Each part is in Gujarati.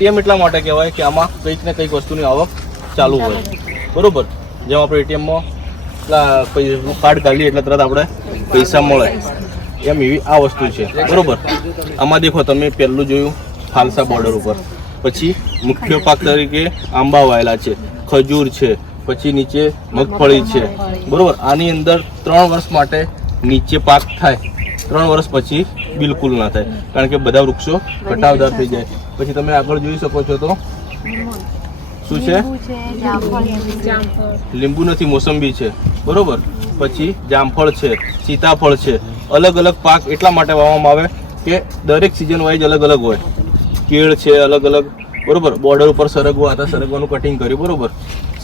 એટીએમ એટલા માટે કહેવાય કે આમાં કંઈક ને કંઈક વસ્તુની આવક ચાલુ હોય. બરોબર? જેમ આપણે એટીએમમાં કાર્ડ કાઢીએ એટલે તરત આપણે પૈસા મળે. એમ એવી આ વસ્તુ છે. બરોબર? આમાં દેખો તમે પહેલું જોયું ફાલસા બોર્ડર ઉપર. પછી મુખ્ય પાક તરીકે આંબા વાયેલા છે ખજૂર છે પછી નીચે મગફળી છે. બરોબર? આની અંદર ત્રણ વર્ષ માટે નીચે પાક થાય. ત્રણ વર્ષ પછી બિલકુલ ના થાય. કારણ કે બધા વૃક્ષો કટાવદાર થઈ જાય. પછી તમે આગળ જોઈ શકો છો તો. શું છે? લીંબુ નથી મોસંબી છે. બરોબર? પછી જામફળ છે સીતાફળ છે. અલગ અલગ પાક એટલા માટે વાવવામાં આવે કે દરેક સિઝન વાઇઝ અલગ અલગ હોય. કેળ છે અલગ અલગ. બરોબર? બોર્ડર ઉપર સરગવા હતા સરગવાનું કટિંગ કર્યું. બરોબર?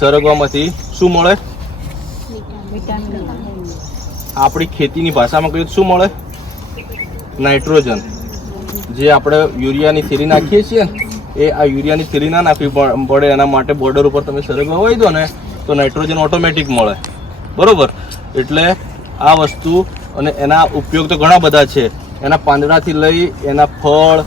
સરગવામાંથી શું મળે? આપણી ખેતીની ભાષામાં કહ્યું શું મળે? નાઇટ્રોજન જે આપણે યુરિયાની થેલી નાખીએ છીએ, એ આ યુરિયાની થેલી ના નાખવી પડે. એના માટે બોર્ડર ઉપર તમે સરગ વાવી દો ને, તો નાઇટ્રોજન ઓટોમેટિક મળે. બરાબર? એટલે આ વસ્તુ અને એના ઉપયોગ તો ઘણા બધા છે. એના પાંદડાથી લઈ, એના ફળ,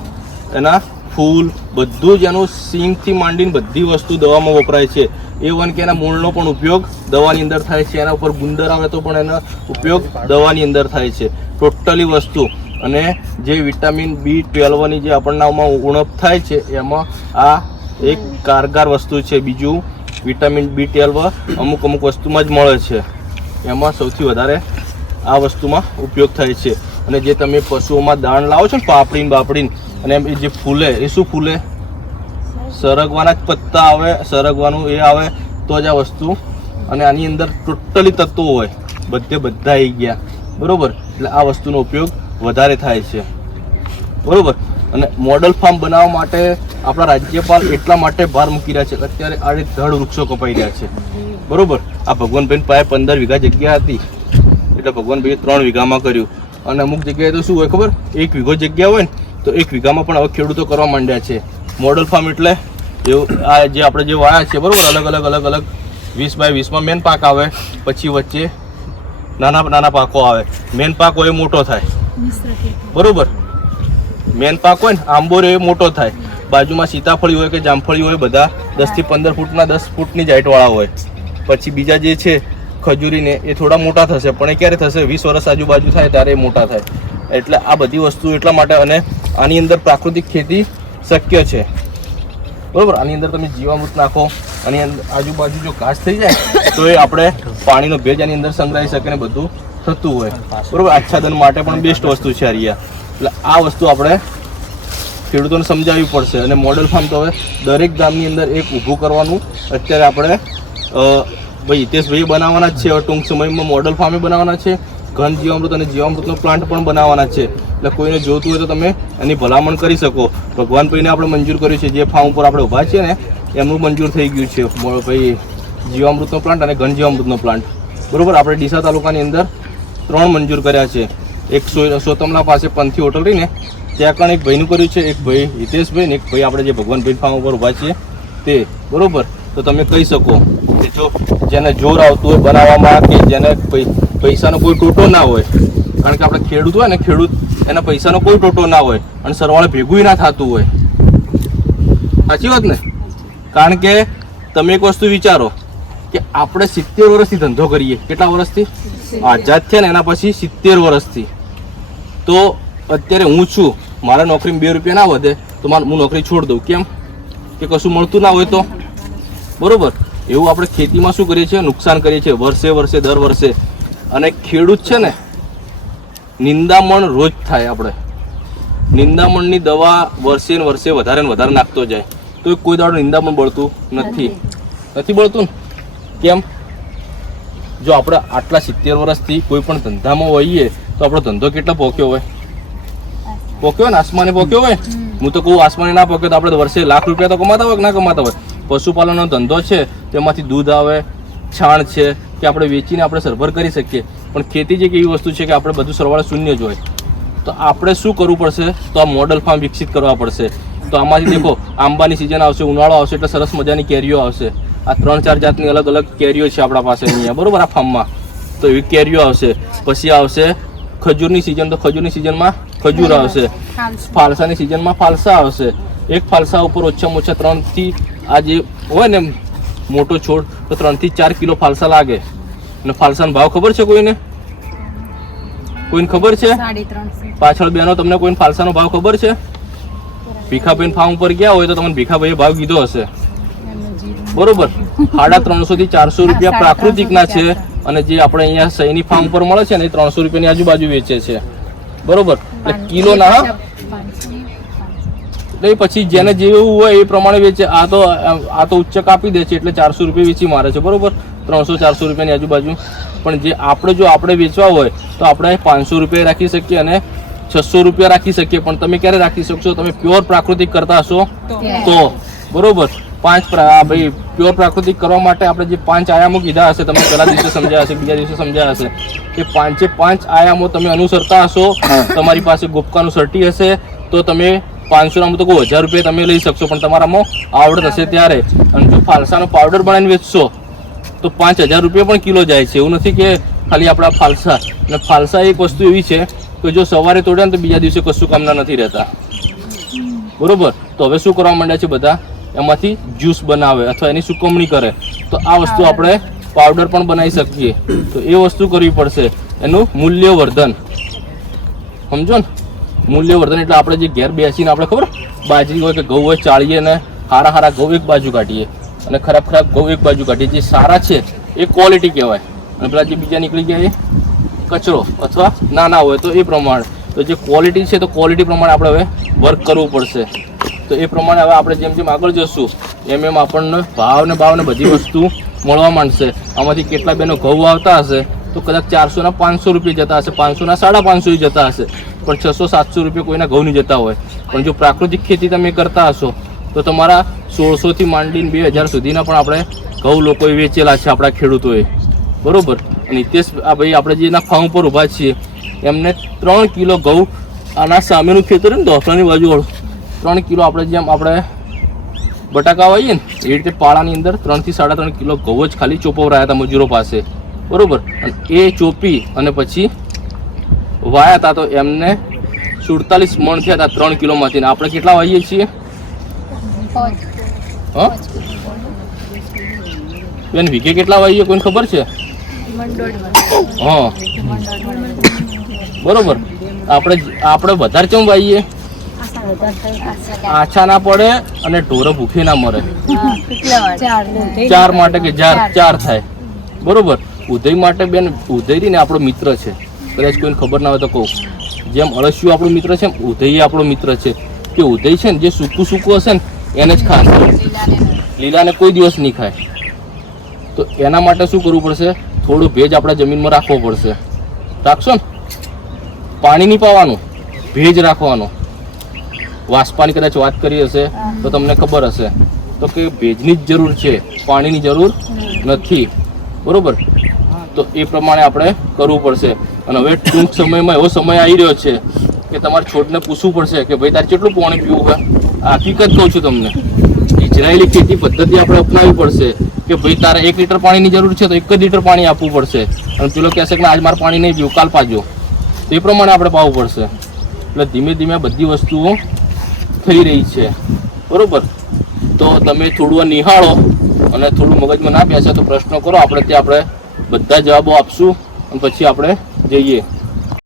એના ફૂલ, બધું જ એનું સિંગથી માંડીને બધી વસ્તુ દવામાં વપરાય છે. એ કે એના મૂળનો પણ ઉપયોગ દવાની અંદર થાય છે. એના ઉપર ગુંદર આવે તો પણ એનો ઉપયોગ દવાની અંદર થાય છે. ટોટલી વસ્તુ. અને જે વિટામિન બી ટ્વેલ્વની જે આપણને આમાં ઉણપ થાય છે, એમાં આ એક કારગર વસ્તુ છે. બીજું વિટામિન બી ટ્વેલ્વ અમુક અમુક વસ્તુમાં જ મળે છે. એમાં સૌથી વધારે આ વસ્તુમાં ઉપયોગ થાય છે. અને જે તમે પશુઓમાં દાણ લાવો છો ને, પાપડીને, બાપડીને, અને એ જે ફૂલે, એ શું ફૂલે? સરગવાના જ પત્તા આવે, સરગવાનું એ આવે, તો જ આ વસ્તુ. અને આની અંદર ટોટલી તત્વો હોય. બધે બધા આવી ગયા. બરાબર? એટલે આ વસ્તુનો ઉપયોગ વધારે થાય છે. બરોબર? અને મોડલ ફાર્મ બનાવવા માટે આપણા રાજ્યપાલ એટલા માટે ભાર મૂકી રહ્યા છે અત્યારે આડે ધડ વૃક્ષો કપાઈ રહ્યા છે. બરોબર? આ ભગવાનભાઈ પાસે પંદર વીઘા જગ્યા હતી. એટલે ભગવાનભાઈએ ત્રણ વીઘામાં કર્યું. અને અમુક જગ્યાએ તો શું હોય ખબર? એક વીઘો જગ્યા હોય ને, તો એક વીઘામાં પણ હવે ખેડૂતો કરવા માંડ્યા છે. મોડલ ફાર્મ એટલે એવું, આ જે આપણે જે વાયા છે, બરોબર? અલગ અલગ અલગ અલગ. વીસ બાય વીસમાં મેન પાક આવે, પછી વચ્ચે નાના નાના પાકો આવે. મેન પાક હોય મોટો થાય. બરોબર. મેન પાક હોય ને, આંબો રહ્યો મોટો થાય. બાજુમાં સીતાફળી હોય કે જામફળી હોય, બધા દસથી પંદર ફૂટના દસ ફૂટની જ હોય. પછી બીજા જે છે, ખજૂરીને, એ થોડા મોટા થશે, પણ એ ક્યારે થશે? વીસ વર્ષ આજુબાજુ થાય, ત્યારે એ મોટા થાય. એટલે આ બધી વસ્તુ એટલા માટે અને આની અંદર પ્રાકૃતિક ખેતી શક્ય છે. બરોબર? આની અંદર તમે જીવામૃત નાખો, આની અંદર આજુબાજુ જો ઘાસ થઈ જાય, તો એ આપણે પાણીનો ભેજ આની અંદર સંગ્રહી શકે ને બધું થતું હોય. બરોબર? આચ્છાદન માટે પણ બેસ્ટ વસ્તુ છે હરિયા એટલે આ વસ્તુ આપણે ખેડૂતોને સમજાવવી પડશે. અને મોડેલ ફાર્મ તો હવે દરેક ગામની અંદર એક ઊભું કરવાનું. અત્યારે આપણે ભાઈ હિતેશભાઈ બનાવવાના જ છે. ટૂંક સમયમાં મોડેલ ફાર્મે બનાવવાના છે. ઘન જીવામૃત અને જીવામૃતનો પ્લાન્ટ પણ બનાવવાના છે. એટલે કોઈને જોતું હોય તો તમે એની ભલામણ કરી શકો. ભગવાનભાઈને આપણે મંજૂર કર્યું છે. જે ફાર્મ ઉપર આપણે ઊભા છીએ ને, એમનું મંજૂર થઈ ગયું છે. ભાઈ જીવામૃતનો પ્લાન્ટ અને ઘન જીવામૃતનો પ્લાન્ટ બરોબર? આપણે ડીસા તાલુકાની અંદર ત્રણ મંજૂર કર્યા છે. એક સોતમલા પાસે પંથી હોટલ રહીને ત્યાં કણ એક ભાઈનું કર્યું છે. એક ભાઈ હિતેશભાઈ ને એક ભાઈ આપણે જે ભગવાનભાઈ ફાર્મ ઉપર ઊભા છીએ તે. બરાબર? તો તમે કહી શકો કે જો જેને જોર આવતું હોય બનાવવામાં કે જેને પૈસાનો કોઈ ટોટો ના હોય, કારણ કે આપણે ખેડૂત હોય ને ખેડૂત, એના પૈસાનો કોઈ ટોટો ના હોય અને સરવાળે ભેગું ના થતું હોય. સાચી વાત ને? કારણ કે તમે એક વસ્તુ વિચારો કે આપણે સિત્તેર વર્ષથી ધંધો કરીએ. કેટલા વર્ષથી? આઝાદ થયા ને એના પછી સિત્તેર વર્ષથી. તો અત્યારે હું છું મારા નોકરીમાં બે રૂપિયા ના વધે તો મારે હું નોકરી છોડી દઉં. કેમ? કે કશું મળતું ના હોય તો. બરોબર? એવું આપણે ખેતીમાં શું કરીએ છીએ? નુકસાન કરીએ છીએ. વર્ષે વર્ષે દર વર્ષે. અને ખેડૂત છે ને નિંદામણ રોજ થાય આપણે. નિંદામણની દવા વર્ષે ને વર્ષે વધારે ને વધારે નાખતો જાય. તો કોઈ દાડો નિંદામણ બળતું નથી. નથી બળતું ને? કેમ? જો આપણે આટલા સિત્તેર વર્ષથી કોઈ પણ ધંધામાં હોઈએ તો આપણો ધંધો કેટલો પોક્યો હોય? પોક્યો હોય ને? આસમાને પોક્યો હોય? હું તો કહું આસમાને ના પોક્યો તો આપણે વર્ષે લાખ રૂપિયા તો કમાતા હોય કે ના કમાતા હોય? પશુપાલનનો ધંધો છે તેમાંથી દૂધ આવે છાણ છે કે આપણે વેચીને આપણે સરભર કરી શકીએ. પણ ખેતી જે એક એવી વસ્તુ છે કે આપણે બધું સરવાળે શૂન્ય જ હોય. તો આપણે શું કરવું પડશે? તો આ મોડલ ફાર્મ વિકસિત કરવા પડશે. તો આમાંથી દેખો આંબાની સિઝન આવશે ઉનાળો આવશે એટલે સરસ મજાની કેરીઓ આવશે. આ ત્રણ ચાર જાતની અલગ અલગ કેરીઓ છે આપણા પાસે અહીંયા. બરોબર આ ફાર્મમાં. તો એવી કેરીઓ આવશે. પછી આવશે ખજૂરની સિઝન તો ખજૂરની સિઝનમાં ખજૂર આવશે. ફાલસાની સિઝનમાં ફાલસા આવશે. એક ફાલસા ઉપર ઓછામાં ઓછા ત્રણથી આ જે હોય ને મોટો છોડ તો ત્રણથી ચાર કિલો ફાલસા લાગે. અને ફાલસાનો ભાવ ખબર છે કોઈને? કોઈને ખબર છે? પાછળ બેનો તમને કોઈને ફાલસાનો ભાવ ખબર છે? ભીખાભાઈ ફાર્મ ઉપર ગયા હોય તો તમને ભીખાભાઈએ ભાવ કીધો હશે. બરોબર. સાડા ત્રણસો થી ચારસો રૂપિયા પ્રાકૃતિકના છે અને જે આપણે અહીંયા સૈની ફાર્મ પર મળે છે ને એ ત્રણસો રૂપિયાની આજુબાજુ વેચે છે. બરોબર. એટલે કિલો ના એટલે પછી જેને જેવું હોય એ પ્રમાણે વેચે. આ તો આ તો ઉચ્ચક આપી દે છે એટલે ચારસો રૂપિયા વેચી મારે છે. બરોબર. ત્રણસો ચારસો રૂપિયાની આજુબાજુ. પણ જે આપણે જો આપણે વેચવા હોય તો આપણે પાંચસો રૂપિયા રાખી શકીએ અને છસો રૂપિયા રાખી શકીએ. પણ તમે ક્યારે રાખી શકશો? તમે પ્યોર પ્રાકૃતિક કરતા હશો તો. બરોબર. પાંચ પ્રા- ભાઈ પ્યોર પ્રાકૃતિક કરવા માટે આપણે જે પાંચ આયામો કીધા હશે તમે પહેલા દિવસે સમજ્યા હશે બીજા દિવસે સમજ્યા હશે કે પાંચે પાંચ આયામો તમે અનુસરતા હશો તમારી પાસે ગુપકાનું સર્ટી હશે તો તમે પાંચસો નામ તો કહો હજાર રૂપિયા તમે લઈ શકશો પણ તમારામાં આવડત હશે ત્યારે. અને જો ફાલસાનો પાવડર બનાવીને વેચશો તો પાંચ હજાર રૂપિયા પણ કિલો જાય છે. એવું નથી કે ખાલી આપણા ફાલસા. અને ફાલસા એક વસ્તુ એવી છે કે જો સવારે તોડ્યા ને તો બીજા દિવસે કશું કામના નથી રહેતા. બરોબર? તો હવે શું કરવા માંડ્યા છે બધા? એમાંથી જ્યુસ બનાવે અથવા એની સુકવણી કરે તો આ વસ્તુ આપણે પાવડર પણ બનાવી શકીએ. તો એ વસ્તુ કરવી પડશે. એનું મૂલ્યવર્ધન. સમજો ને? મૂલ્યવર્ધન એટલે આપણે જે ઘેર બેસીને આપણે ખબર? બાજરી હોય કે ઘઉં હોય ચાળીએ ને હારા હારા ઘઉં એક બાજુ કાઢીએ. અને ખરાબ ખરાબ ઘઉં એક બાજુ કાઢીએ. જે સારા છે એ ક્વોલિટી કહેવાય. અને પેલા જે બીજા નીકળી ગયા એ કચરો અથવા નાના હોય તો એ પ્રમાણે. તો જે ક્વોલિટી છે તો ક્વોલિટી પ્રમાણે આપણે હવે વર્ક કરવું પડશે. તો એ પ્રમાણે હવે આપણે જેમ જેમ આગળ જશું, એમ એમ આપણને ભાવ ને ભાવ ને બધી વસ્તુ મળવા માંડશે. આમાંથી કેટલા બેનો ઘઉં આવતા હશે, તો કદાચ ચારસો ના પાંચસો રૂપિયા જતા હશે, પાંચસો ના સાડા પાંચસો જતા હશે. પણ છસો સાતસો રૂપિયા કોઈના ઘઉં નહીં જતા હોય. પણ જો પ્રાકૃતિક ખેતી તમે કરતા હશો, તો તમારા સોળસોથી માંડીને બે હજાર સુધીના પણ આપણે ઘઉં લોકોએ વેચેલા છે આપણા ખેડૂતોએ. બરાબર? અને હિતેશ, આ ભાઈ આપણે જે એના ફાર્મ ઉપર ઊભા છીએ, એમને ત્રણ કિલો ઘઉં આના સામેનું ખેતર ને દોસરાની બાજુ ત્રણ કિલો આપણે જેમ આપણે બટાકા વાવીએ ને, એ રીતે પાળાની અંદર ત્રણથી સાડા ત્રણ કિલો ઘઉં જ ખાલી ચોપવરાયા હતા મજૂરો પાસે. બરાબર? અને એ ચોપી અને પછી વાયા હતા તો એમને સુડતાલીસ મણ થયા હતા ત્રણ કિલોમાંથી. આપણે કેટલા વાવીએ છીએ? બેન, વીઘે કેટલા વાવીએ? કોઈને ખબર છે? હા. બરોબર. આપણે આપણે વધારે ચમ વાવીએ? આછા ના પડે અને ઢોરો ભૂખે ના મરે. ચાર માટે કે ચાર ચાર થાય. બરોબર? ઉદય માટે બેન ઉદય ને આપણો મિત્ર છે. કદાચ કોઈને ખબર ના હોય તો કહું. જેમ અળસિયું આપણો મિત્ર છે ઉદય આપણો મિત્ર છે. કે ઉદય છે ને જે સૂકું સૂકું હશે ને, એને જ ખાશે લીલાને કોઈ દિવસ નહીં ખાય. તો એના માટે શું કરવું પડશે? થોડું ભેજ આપણે જમીનમાં રાખવો પડશે. રાખશો ને? પાણી નહીં પાવાનું. ભેજ રાખવાનો. વાસપાની કદાચ વાત કરી હશે તો તમને ખબર હશે. તો કે ભેજની જ જરૂર છે પાણીની જરૂર નથી. બરોબર? તો એ પ્રમાણે આપણે કરવું પડશે. અને હવે ટૂંક સમયમાં એવો સમય આવી રહ્યો છે કે તમારે છોડને પૂછવું પડશે કે ભાઈ તારે કેટલું પાણી પીવું હોય આ હકીકત કહું છું તમને. ઇઝરાયેલી ખેતી પદ્ધતિ આપણે અપનાવવી પડશે કે ભાઈ તારે એક લીટર પાણીની જરૂર છે તો એક જ લીટર પાણી આપવું પડશે. અને પેલો કહેશે કે આજ મારે પાણી નહીં પીવું કાલ પાજો. તો એ પ્રમાણે આપણે પાવું પડશે. એટલે ધીમે ધીમે બધી વસ્તુઓ થઈ રહી છે. બરોબર? તો તમે થોડું નિહાળો અને થોડું મગજમાં ના બેસે તો પ્રશ્નો કરો. આપણે ત્યાં આપણે બધા જવાબો આપશું અને પછી આપણે જઈએ.